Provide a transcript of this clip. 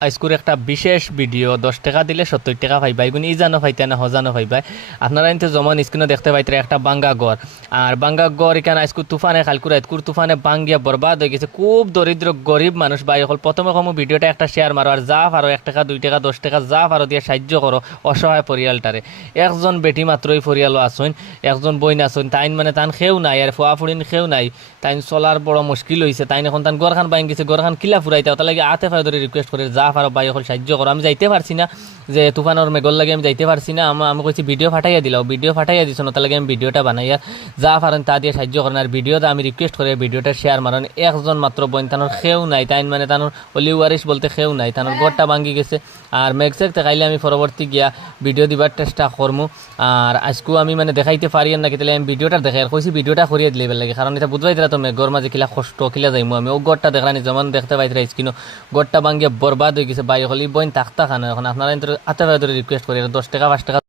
আজকুর একটা বিশেষ ভিডিও 10 টাকা দিলে 70 টাকা পাইবা এগুন ই জানো পাইতে না হজানো পাইবা আপনারা কিন্তু যেমন স্ক্রিনে দেখতে পাইতে একটা বাঙ্গা গড় আর বাঙ্গা গড় এখানে আজকু তুফানে খালকুর আজকুর তুফানে বাঙ্গিয়া বরবাদ হয়ে গেছে খুব দরিদ্র গরিব মানুষ ভাই হল প্রথমে কম ভিডিওটা একটা শেয়ার মারো আর যা পারো 1 টাকা 2 টাকা 10 টাকা যা পারো দিয়ে সাহায্য করো অসহায় পরিয়ালটারে একজন বেটি মাত্রই পরিয়ালও আসুন একজন বইন আসুন তাইন মানে তান খেউ নাই আর ফুয়া ফুড়িন খেউ নাই তাইন চলার বড় মুশকিল হয়েছে তাইন এখন তান গড়খান বাইন গেছে গড়খান কিলা ফুরাইতে ওটা লাগে আতে ফায় ধরে রিকোয়েস্ট করে যা পারো ভাই এখন সাহায্য করো আমি যাইতে পারছি না যে তুফানোর মেঘর লাগে আমি যাইতে পারছি না আমি কইছি ভিডিও ফাটাইয়া দিলাম ভিডিও ফাটাইয়া দিছ না তার লাগে আমি ভিডিওটা বানাইয়া যা পারেন তা দিয়ে সাহায্য করেন আর ভিডিওটা আমি রিকোয়েস্ট করে ভিডিওটা শেয়ার মারেন একজন মাত্র বোন তানোর খেউ নাই তাইন মানে তানোর অলি ওয়ারিস বলতে খেউ নাই তানোর গড়টা ভাঙ্গি গেছে আর মেঘসেক দেখাইলে আমি পরবর্তী গিয়া ভিডিও দিবার চেষ্টা করমু আর আজকেও আমি মানে দেখাইতে পারি না কি তাহলে আমি ভিডিওটা দেখাই আর কইছি ভিডিওটা করিয়ে দিলে লাগে কারণ এটা বুঝবাই তো মেঘর মাঝে কিলা কষ্ট কিলা যাইমু আমি ও গড়টা দেখলানি যেমন দেখতে পাইতে কিন্তু গড়টা ভাঙ্গিয়া বরবাদ হয়ে গেছে বাই হলি বইন তাক্তা খানো এখন আপনারা আতে রিকোয়েস্ট করি 10 টাকা 5 টাকা